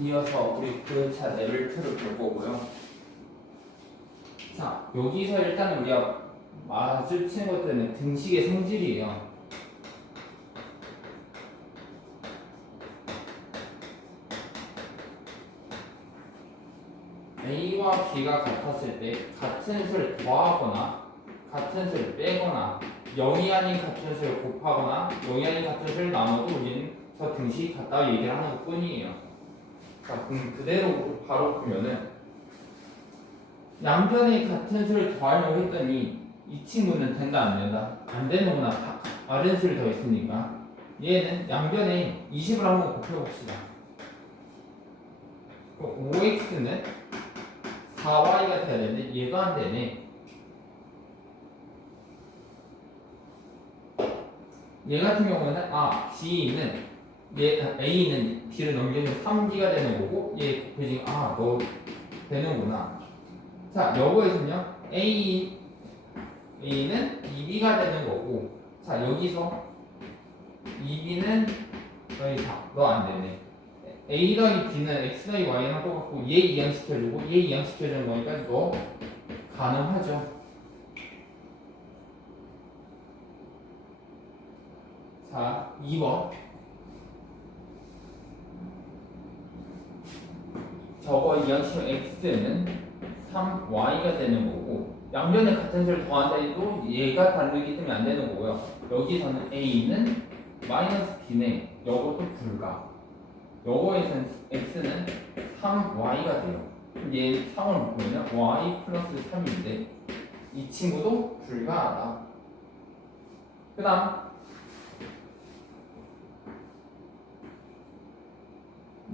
이어서 우리 교차 레벨 2를 볼 거고요. 자, 여기서 일단 우리가 마주치는 것들은 등식의 성질이에요. A와 B가 같았을 때 같은 수를 더하거나 같은 수를 빼거나 0이 아닌 같은 수를 곱하거나 0이 아닌 같은 수를 나눠도 우리는 저 등식이 같다고 얘기를 하는 것 뿐이에요. 자, 그럼 그대로 바로 보면은 양변에 같은 수를 더하려고 했더니 이 친구는 된다 안 된다? 안 되는구나. 다른 수를 더했으니까 얘는 양변에 20을 한번 곱해봅시다. 5x는 4y가 돼야 되는데 얘가 안 되네. 얘 같은 경우는 B는 A는 B를 넘기면 3B가 되는 거고 얘 곱해지면 너 되는구나. 자, 여기에서는요 A는 2B가 되는 거고 자 여기서 2B는 너 안 되네. A 더하기 B는 X 더하기 Y랑 똑같고 얘 이항시켜주고 얘 이항시켜주는 거니까 너 가능하죠. 자, 2번 저거 이항시키면 X는 3Y가 되는 거고 양변에 같은 수를 더한다 해도 얘가 다르기 때문에 안 되는 거고요. 여기서는 A는 마이너스 B네. 이것도 불가. 요거에서는 X는 3Y가 돼요. 얘 3을 보면 Y 플러스 3인데 이 친구도 불가하다. 그 다음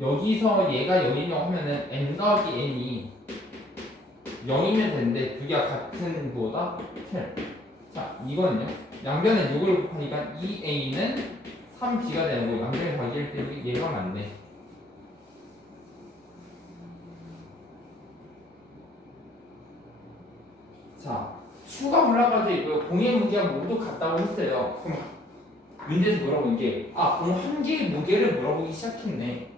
여기서 얘가 0이냐고 하면은 n 더하기 n이 0이면 되는데 두 개가 같은 거다? 틀. 자, 이거는요. 양변에 6을 곱하니까 2a는 3b가 되는 거고 양변에 더하기일 때 얘가 맞네. 자, 수가 올라가져 있고요. 공의 무게가 모두 같다고 했어요. 그럼 문제에서 물어본 게 공 한 개의 무게를 물어보기 시작했네.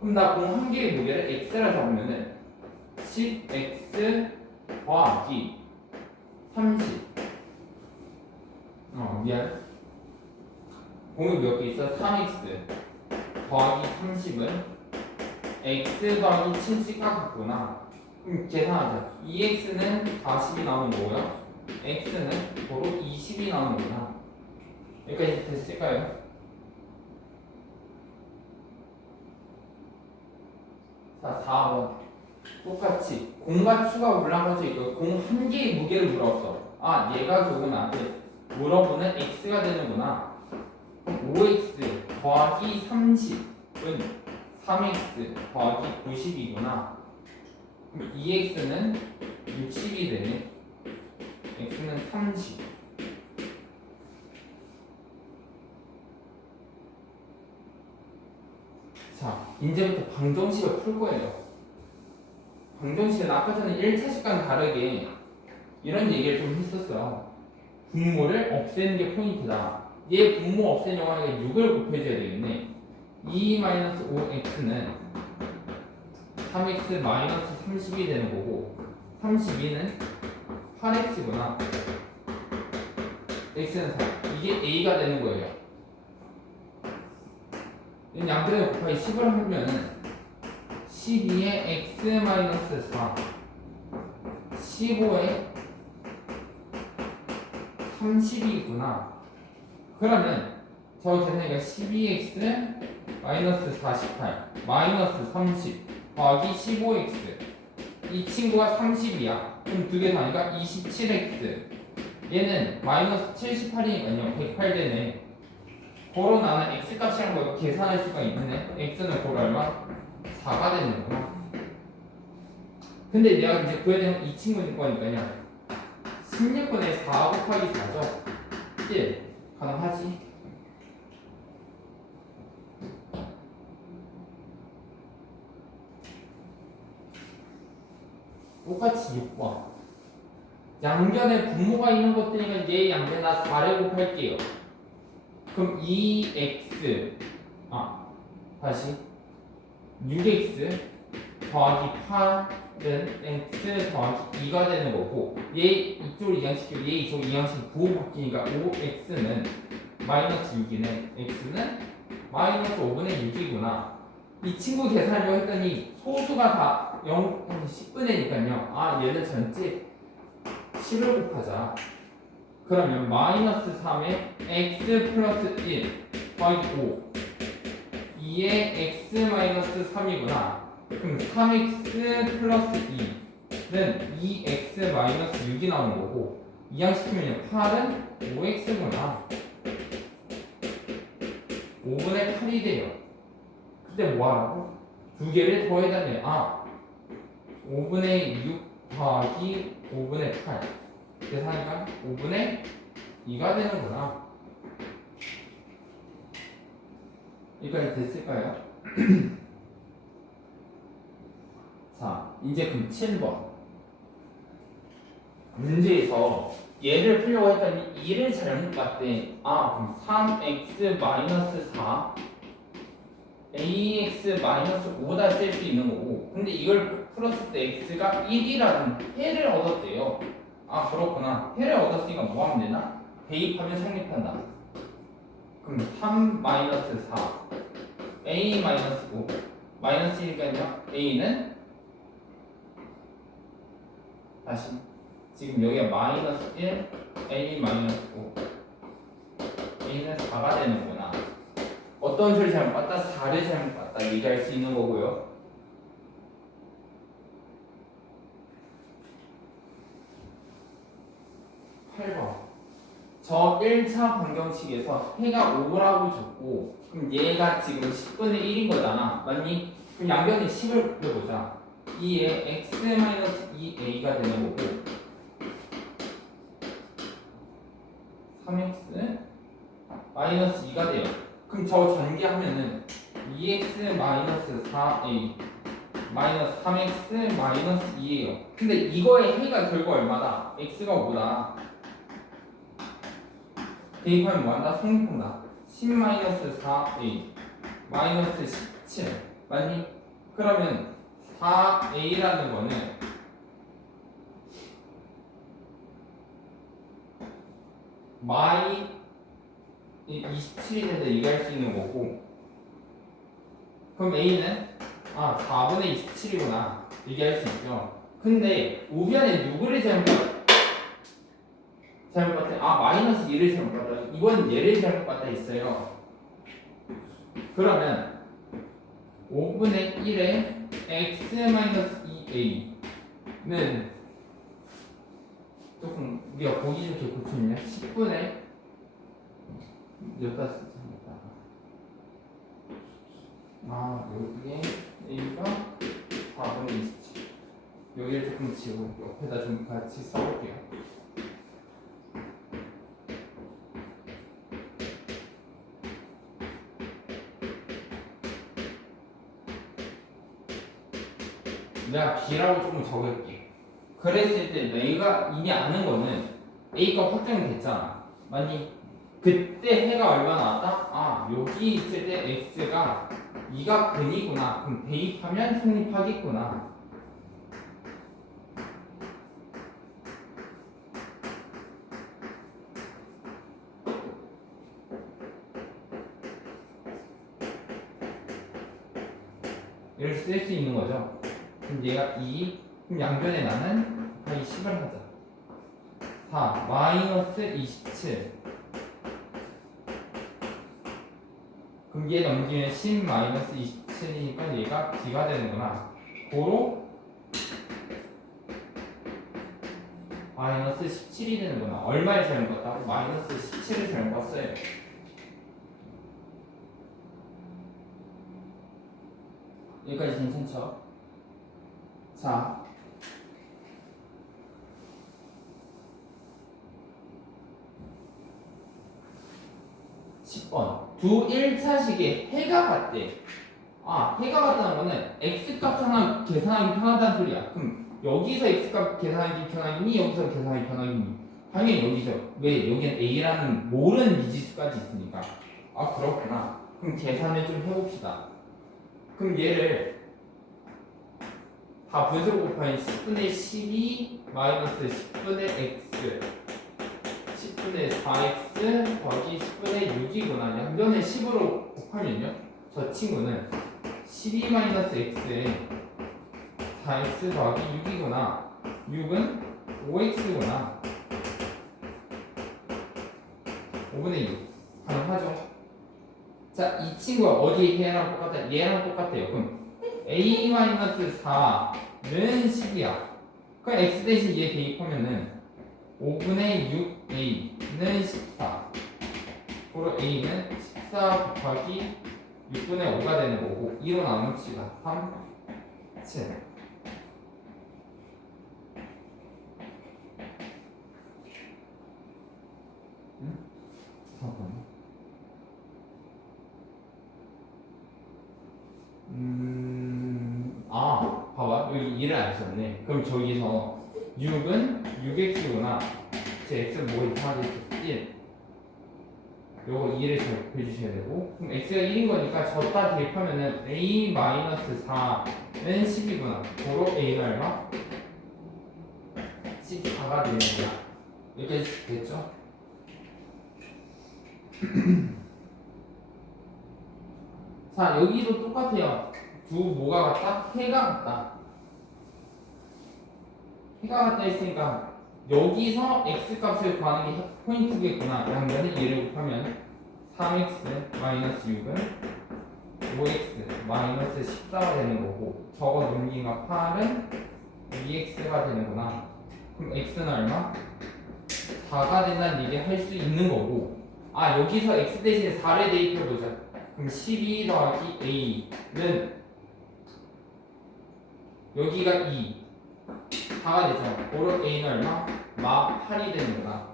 그럼 나 공 한 개의 무게를 x라 잡으면은 10x 더하기 30 미안 공이 몇 개 있어? 3x 더하기 30은 x 더하기 70과 같구나. 그럼 계산하자. 2x는 40이 나오는 거고요 x는 도로 20이 나오는구나. 여기까지 됐을까요? 자, 4번 똑같이 공과 추가 올라가서 있고 공 한 개의 무게를 물었어. 얘가 결국 나한테 물어보는 x가 되는구나. 5x 더하기 30은 3x 더하기 90이구나. 그럼 2x는 60이 되네. x는 30. 자, 이제부터 방정식을 풀 거예요. 방정식은 아까 전에 1차식과는 다르게 이런 얘기를 좀 했었어요. 분모를 없애는 게 포인트다. 얘 분모 없애려고 하니까 6을 곱해줘야 되겠네. 2-5x는 3x-30이 되는 거고 32는 8x구나. x는 4. 이게 a가 되는 거예요. 양변에 곱하기 10을 하면은 12에 x-4 15에 30이구나. 그러면 저 계산이가 12x-48 마이너스 30 더하기 15x 이 친구가 30이야. 그럼 두 개 다니까 27x 얘는 마이너스 78이니까요 108 되네. 고로 나는 x값이란 거 계산할 수가 있네. x는 고로 얼마? 4가 되는구나. 근데 내가 이제 구해야 되는 이 친구일 거니까요 16분의 4 곱하기 4죠. 1 가능하지? 똑같이 6번 양변에 분모가 있는 것들이니까 얘 양변에다 4를 곱할게요. 그럼 2x 다시 6x 더하기 8은 x 더하기 2가 되는 거고 얘 이쪽으로 이항시키고 얘 이쪽으로 이항시키고 부호 바뀌니까 5x는 마이너스 6이네. x는 마이너스 5분의 6이구나. 이 친구 계산하려고 했더니 소수가 다 0, 10분의니까요. 아 얘는 전체 10을 곱하자. 그러면 마이너스 3에 x 플러스 1 더하기 5 2에 x 마이너스 3이구나. 그럼 3x 플러스 2는 2x 마이너스 6이 나오는 거고 이항시키면 8은 5x구나. 5분의 8이 돼요. 그때 뭐 하라고? 두 개를 더해다녀. 아 5분의 6 더하기 5분의 8 계산하니까 5분의 2가 되는구나. 여기까지 됐을까요? 자, 이제 그럼 7번 문제에서 얘를 풀려고 했더니 2를 잘못 봤대. 아 그럼 3x 마이너스 4 ax 마이너스 5다 쓸 수 있는 거고 근데 이걸 풀었을 때 x가 1이라는 해를 얻었대요. 아 그렇구나. 해를 얻었으니까 뭐 하면 되나? 대입하면 성립한다. 그럼 3 마이너스 4 a 마이너스 5 마이너스니까요 a는 다시 지금 여기가 마이너스 1 a 마이너스 5 a는 4가 되는구나. 어떤 소리 잘못 봤다? 4를 잘못 봤다 얘기할 수 있는 거고요. 8번 저 1차 방정식에서 해가 5라고 줬고 그럼 얘가 지금 10분의 1인 거잖아. 맞니? 그럼 양변에 10을 그려보자. 2에 x-2a가 되는 거고 3x 마이너스 2가 돼요. 그럼 저 전개하면은 2x 마이너스 4a 마이너스 3x 마이너스 2예요. 근데 이거의 해가 결과 얼마다? x가 5다. 대입하면 뭐한다? 성립한다. 10 마이너스 4a 마이너스 17 맞니? 그러면 4a라는 거는 마이 27이 된다 얘기할 수 있는 거고 그럼 a는 4분의 27이구나 얘기할 수 있죠. 근데 우변에 누구를 잘못 봤다? 마이너스 2를 잘못 봤다. 이번 얘를 잘못 봤다 했어요. 그러면 5분의 1에 x 마이너스 2a는 조금 우리가 보기 좋게 고치면 10분의 여기다 쓰자. 여기에 a가 4분의 27 여기를 조금 지우고 옆에다 좀 같이 써볼게요. 내가 b라고 조금 적을게. 그랬을 때 내가 이미 아는 거는 a가 확정됐잖아. 맞니? 그때 해가 얼마 나왔다? 여기 있을 때 x가 2가 근이구나. 그럼 대입하면 성립하겠구나. 이를 쓸 수 있는 거죠. 그럼 얘가 2, 그럼 양변에 나는 이 10을 하자. 4 마이너스 27 그럼 얘 넘기면 10 마이너스 27이니까 얘가 b가 되는구나. 고로 마이너스 17이 되는구나. 얼마를 잘못 봤다고? 마이너스 17을 잘못 봤어요. 여기까지 괜찮죠? 자, 두 1차식에 해가 같대. 해가 같다는 거는 x값 하나 계산하기 편하다는 소리야. 그럼 여기서 x값 계산하기 편하겠니? 여기서 계산하기 편하겠니? 당연히 여기서. 왜? 여기는 a라는 모르는 미지수까지 있으니까. 그렇구나. 그럼 계산을 좀 해봅시다. 그럼 얘를 다 분수로 곱하니 10분의 12 마이너스 10분의 x 10분의 4x 더하기 10분의 6이구나. 양변에 10으로 곱하면요 저 친구는 12 마이너스 x에 4x 더하기 6이구나. 6은 5x구나. 5분의 6 가능하죠? 자, 이 친구가 어디 얘랑 똑같아? 얘랑 똑같아요. 그럼 a-4는 10이야. 그럼 x 대신 얘 대입하면은 5분의 6a는 14. 그리고 a는 14 곱하기 6분의 5가 되는 거고 2로 나눕시다. 3, 7. 잠깐만요. 봐봐. 여기 2를 안 썼네. 그럼 저기서 6은 6x구나. 제 x는 뭐 이상하게 있었어? 1. 요거 2를 잘 곱해주셔야 되고. 그럼 x가 1인 거니까 졌다 대입하면은 a-4는 10이구나. 고로 a는 얼마? 14가 되는 거야. 여기까지 됐죠? 자, 여기도 똑같아요. 두 뭐가 같다? 해가 같다. 해가 같다 했으니까 여기서 x 값을 구하는 게 포인트겠구나. 양변에 얘를 곱하면 3x 마이너스 6은 5x 마이너스 14가 되는 거고 저거 넘기니까 8은 2x가 되는구나. 그럼 x는 얼마? 4가 된다는 얘기 할 수 있는 거고 여기서 x 대신에 4를 대입해보자. 그럼 12 더하기 a는 여기가 2 4가 되잖아. 고로 a는 얼마? 마 8이 되는구나.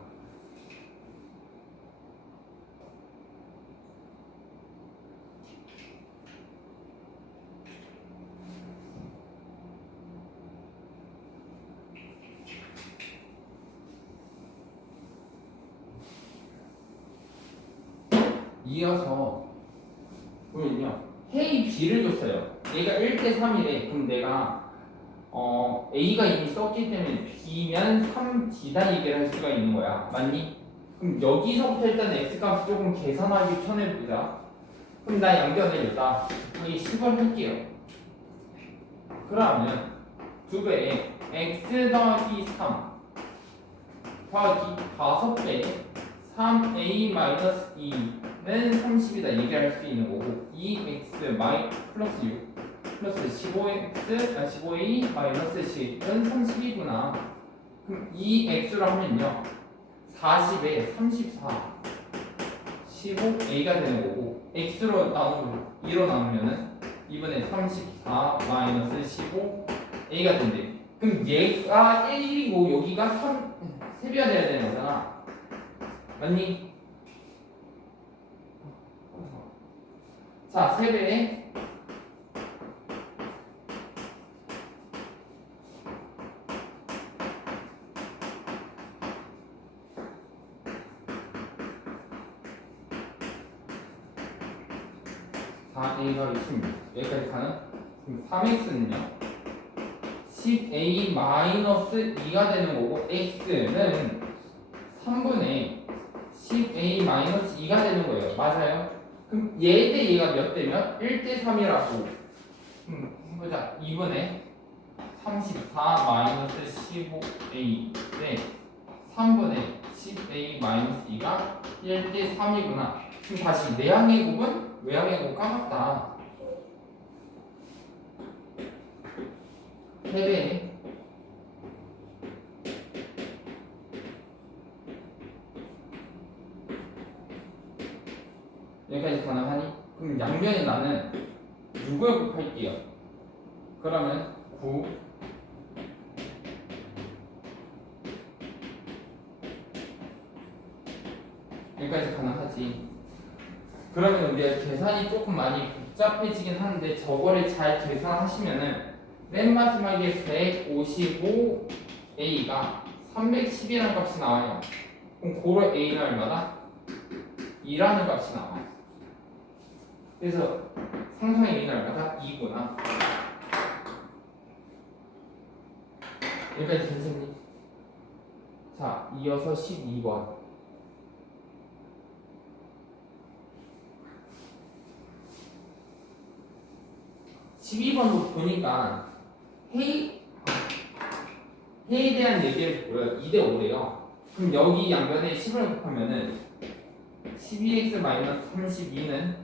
이어서 보면요 해이 b를 줬어요. 얘가 1대 3이래. 그럼 내가 a가 이미 썼기 때문에 b면 3d다 얘기를 할 수가 있는 거야. 맞니? 그럼 여기서부터 일단 x값 조금 계산하기 편해보자. 그럼 나 양변을 여기다 여기 10을 할게요. 그러면 2배에 x 더하기 3 더하기 5배에 3a-2는 30이다 얘기할 수 있는 거고 2x 플러스 6 플러스 15a 마이너스 10은 30이구나. 그럼 이 x로 하면요 40에 34 15a가 되는 거고 x로 나누고 2로 나누면은 이번에 34 마이너스 15a가 된대. 그럼 얘가 1이고 여기가 3배가 돼야 되는 거잖아. 맞니? 자, 3배에 a가 20 여기까지 가는? 그럼 3x는요 10a 마이너스 2가 되는 거고 x는 3분의 10a 마이너스 2가 되는 거예요. 맞아요? 그럼 얘 대 얘가 몇 대면? 1대 3이라고. 해보자. 2분의 34 마이너스 15a 네 3분의 10a 마이너스 2가 1대 3이구나. 그럼 다시 내항의 곱은 외항의 곱 까먹다. 3배 여기까지 가능하니? 그럼 양변에 나는 6을 곱할게요. 그러면 9 여기까지 가능하지. 그러면 우리가 계산이 조금 많이 복잡해지긴 하는데 저거를 잘 계산하시면은 맨 마지막에 155a가 310이라는 값이 나와요. 그럼 고로 a는 얼마다? 2라는 값이 나와요. 그래서 상수항의 a는 얼마다? 2구나. 여기까지 괜찮니? 자, 이어서 12번. 12번도 보니까 해에 대한 얘기를 보여요. 2대 5래요. 그럼 여기 양변에 10을 곱하면은 12x-32는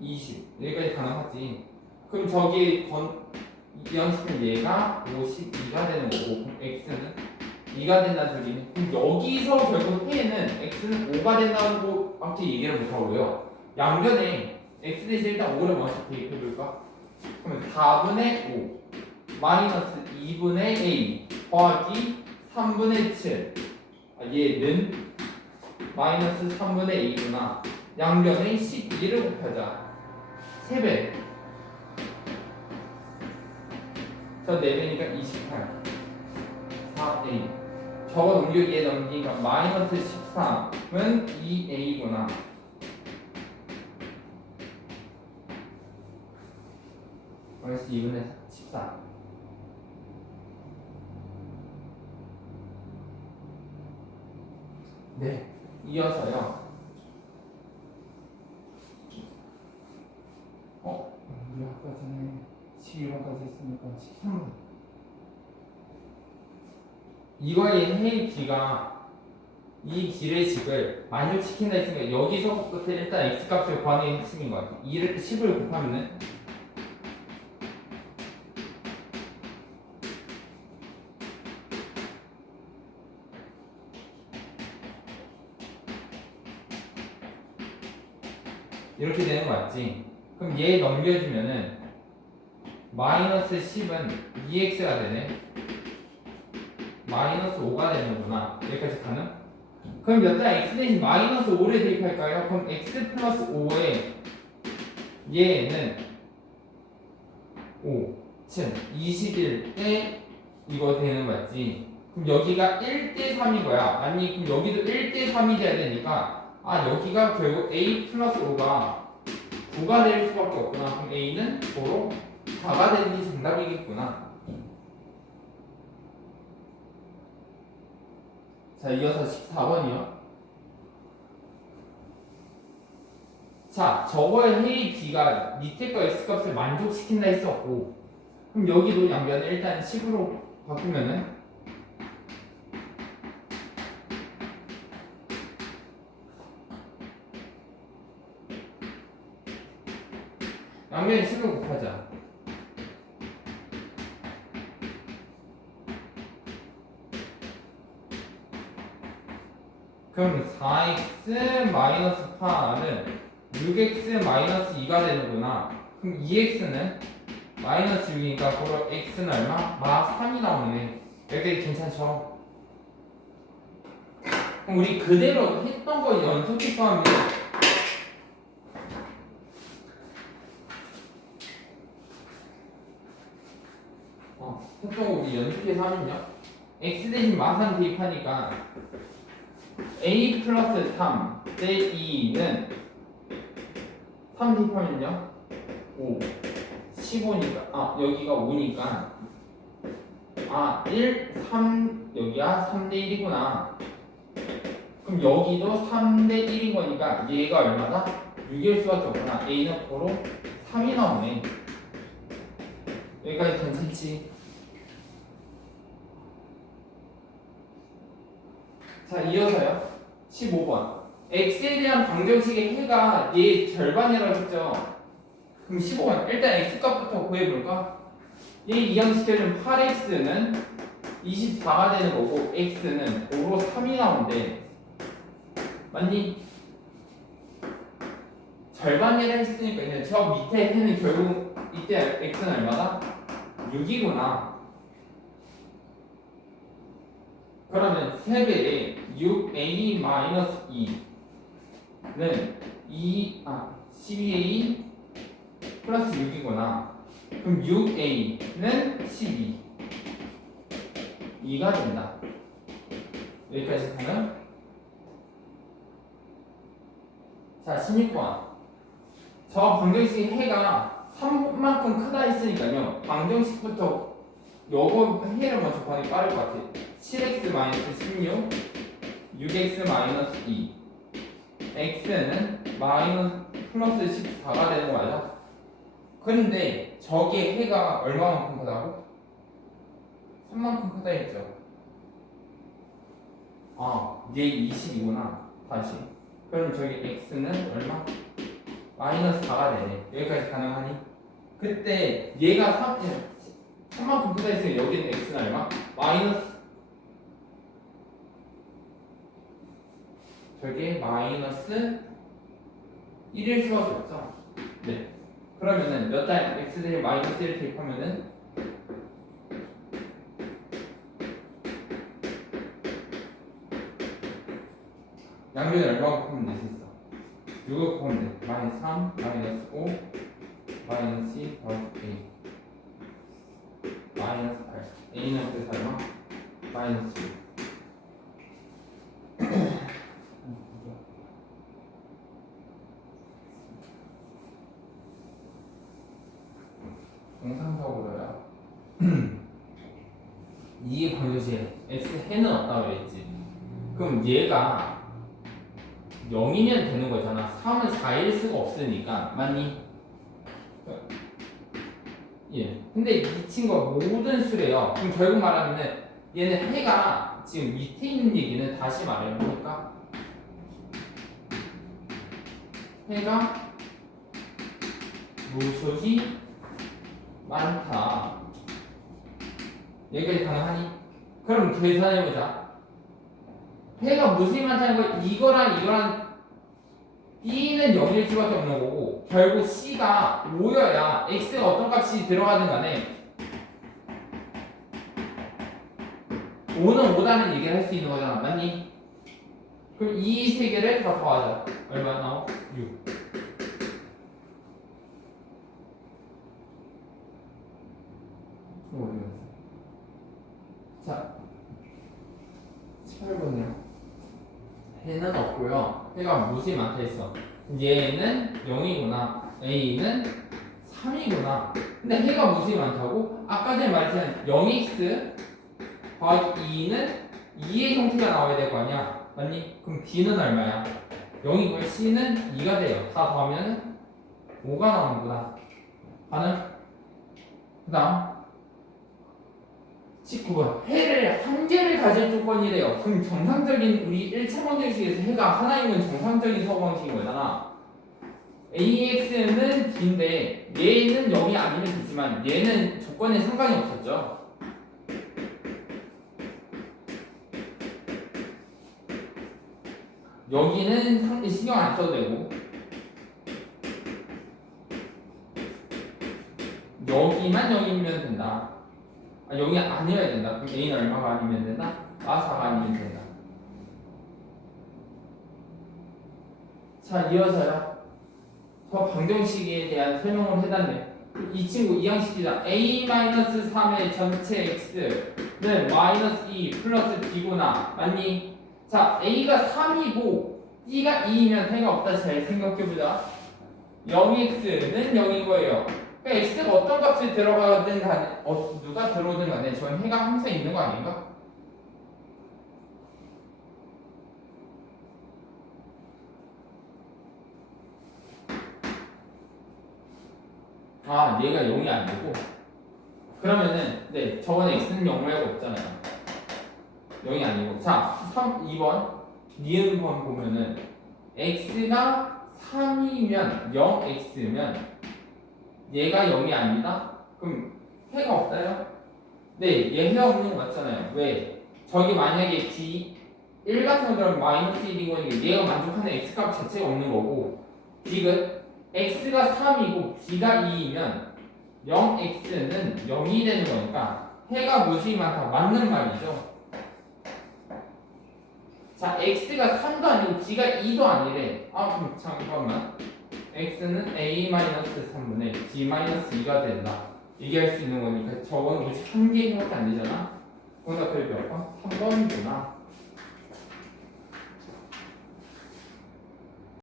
20. 여기까지 가능하지. 그럼 저기 이항식은 얘가 52가 되는 거고, 그럼 x는 2가 된다는 소리네. 그럼 여기서 결국 해에는 x는 5가 된다고 밖에 얘기를 못하고요. 양변에 x 대신 일단 5를 먼저 대입해볼까? 그러면 4분의 5 마이너스 2분의 a 더하기 3분의 7. 얘는 마이너스 3분의 a구나. 양변에 12를 곱하자. 3배. 저 4배니까 28. 4a. 저거 넘겨 얘 넘기니까 마이너스 13은 2a구나. 마이너스 2분의 14. 네. 이어서요. 우리 아까 전에 11번까지 했으니까 13번. 이거의 해의 B가 이 비례식을 만족시킨다 했으니까 여기서부터 일단 x값을 구하는 게 핵심인 것 같아요. 10을 곱하면은 이렇게 되는 거 맞지? 그럼 얘 넘겨주면은 마이너스 10은 2x가 되네. 마이너스 5가 되는구나. 여기까지 가능? 그럼 몇 자 x 대신 마이너스 5를 대입할까요? 그럼 x 플러스 5에 얘는 5, 7, 21대 이거 되는 거 맞지? 그럼 여기가 1대 3인 거야. 아니 그럼 여기도 1대 3이 돼야 되니까 여기가 결국 a 플러스 5가 9가 될 수밖에 없구나. 그럼 a는 도로 4가 되는 게 정답이겠구나. 자, 이어서 14번이요. 자, 저거의 해의 b가 밑에 거 x값을 만족시킨다 했었고, 그럼 여기도 양변을 일단 10으로 바꾸면은 양변에 10을 곱하자. 그럼 4x 마이너스 8은 6x 마이너스 2가 되는구나. 그럼 2x는 마이너스 6이니까 바로 x는 얼마? 마 3이 나오네. 여기 괜찮죠? 그럼 우리 그대로 했던 거 연속해서 하면 했던 거 우리 연속해서 하면요. x 대신 마3 대입하니까 a 플러스 3 대 2는 3 대입하면요 5 15니까 여기가 5니까 1 3 여기가 3대 1이구나. 그럼 여기도 3대 1인 거니까 얘가 얼마다? 6일 수밖에 없구나. a는 바로 3이 나오네. 여기까지 괜찮지? 자, 이어서요. 15번. x에 대한 방정식의 해가 얘 절반이라고 했죠. 그럼 15번. 일단 x값부터 구해볼까? 얘 이항시켜준 8x는 24가 되는 거고 x는 5로 3이 나온대. 맞니? 절반이라 했으니까 이제 저 밑에 해는 결국 이때 x는 얼마다? 6이구나. 그러면 3배에 6a-2는 12a 플러스 6이구나. 그럼 6a는 12 2가 된다. 여기까지 가면 자, 16번. 저 방정식 해가 3만큼 크다 했으니까요. 방정식부터 요거 해를 먼저 보니 빠를 것 같아. 7x-16, 6x-2. x는 플러스 14가 되는 거 맞아? 그런데 저게 해가 얼마만큼 크다고? 3만큼 크다 했죠. 아, 얘 20이구나. 다시. 그럼 저기 x는 얼마? 마이너스 4가 되네. 여기까지 가능하니? 그때 얘가 3만큼 크다 했으면 여기는 x는 얼마? 마이너스 저게 마이너스 1일 수밖에 없죠. 네. 그러면은 몇 달 x 대신 마이너스 1을 대입하면은 양변을 얼마가 곱하면 낼 수 있어? 6을 곱하면 돼. 마이너스 3, 마이너스 5, 마이너스 2, 더하기 A 마이너스 8. A는 그래서 얼마? 마이너스 6. 정상적으로요. 이게 방정식에 x 해는 없다고 그랬지. 그럼 얘가 0이면 되는 거잖아. 3은 4일 수가 없으니까. 맞니? 예. 근데 이 친구가 모든 수래요. 그럼 결국 말하면은 얘는 해가 지금 밑에 있는 얘기는 다시 말해보니까 해가 무수히 많다. 여기까지 가능하니? 그럼 계산해보자. 해가 무수히 많다는 건 이거랑 B는 0일 수밖에 없는 거고 결국 C가 5여야 X가 어떤 값이 들어가든 간에 5는 5다는 얘기를 할 수 있는 거잖아. 맞니? 그럼 이 세 개를 다 더하자. 얼마 나와? 6. 자, 18번이요. 해는 없고요. 해가 무수히 많다 했어. 얘는 0이구나. A는 3이구나. 근데 해가 무수히 많다고? 아까 전에 말했던 0x 더하기 2는 2의 형태가 나와야 될 거 아니야. 맞니? 그럼 D는 얼마야? 0이고요. C는 2가 돼요. 다 더하면 5가 나오는구나. 가능? 그 다음 19번. 해를 한 개를 가질 조건이래요. 그럼 정상적인 우리 1차 방정식에서 해가 하나인 건 정상적인 서방식인 거잖아. AX는 D인데 얘는 0이 아니면 되지만 얘는 조건에 상관이 없었죠. 여기는 신경 안 써도 되고 여기만 0이면 된다. 아, 0이 아니어야 된다. 그럼 A는 얼마가 아니면 된다? 4가 아니면 된다. 자, 이어서요. 저 방정식에 대한 설명을 해달래. 이 친구 이항식이다. A-3의 전체 x는 마이너스 2 플러스 b구나. 맞니? 자, A가 3이고 B가 2이면 해가 없다. 잘 생각해보자. 0x는 0인 거예요. 그러니까 x가 어떤 값이 들어가든 간에 누가 들어오든 간에 전 해가 항상 있는 거 아닌가? 아, 얘가 0이 아니고 그러면은 네, 저번에 x는 0 말고 없잖아요. 0이 아니고 자, 2번 니은번 보면은 x가 3이면 0x면 얘가 0이 아니다? 그럼 해가 없다요? 네, 얘 해가 없는 거 맞잖아요. 왜? 저기 만약에 B1 같은 거 들어가면 마이너스 1인 거니까 얘가 만족하는 x값 자체가 없는 거고 지금 x가 3이고 b가 2이면 0x는 0이 되는 거니까 해가 무수히 많다. 맞는 말이죠. 자, x가 3도 아니고 b가 2도 아니래. 아, 그럼 잠깐만. x는 a-3분의 b-2가 된다. 얘기할 수 있는 거니까 저건 오직 한 개밖에 안 되잖아. 정답 그래 몇 번? 3번이구나.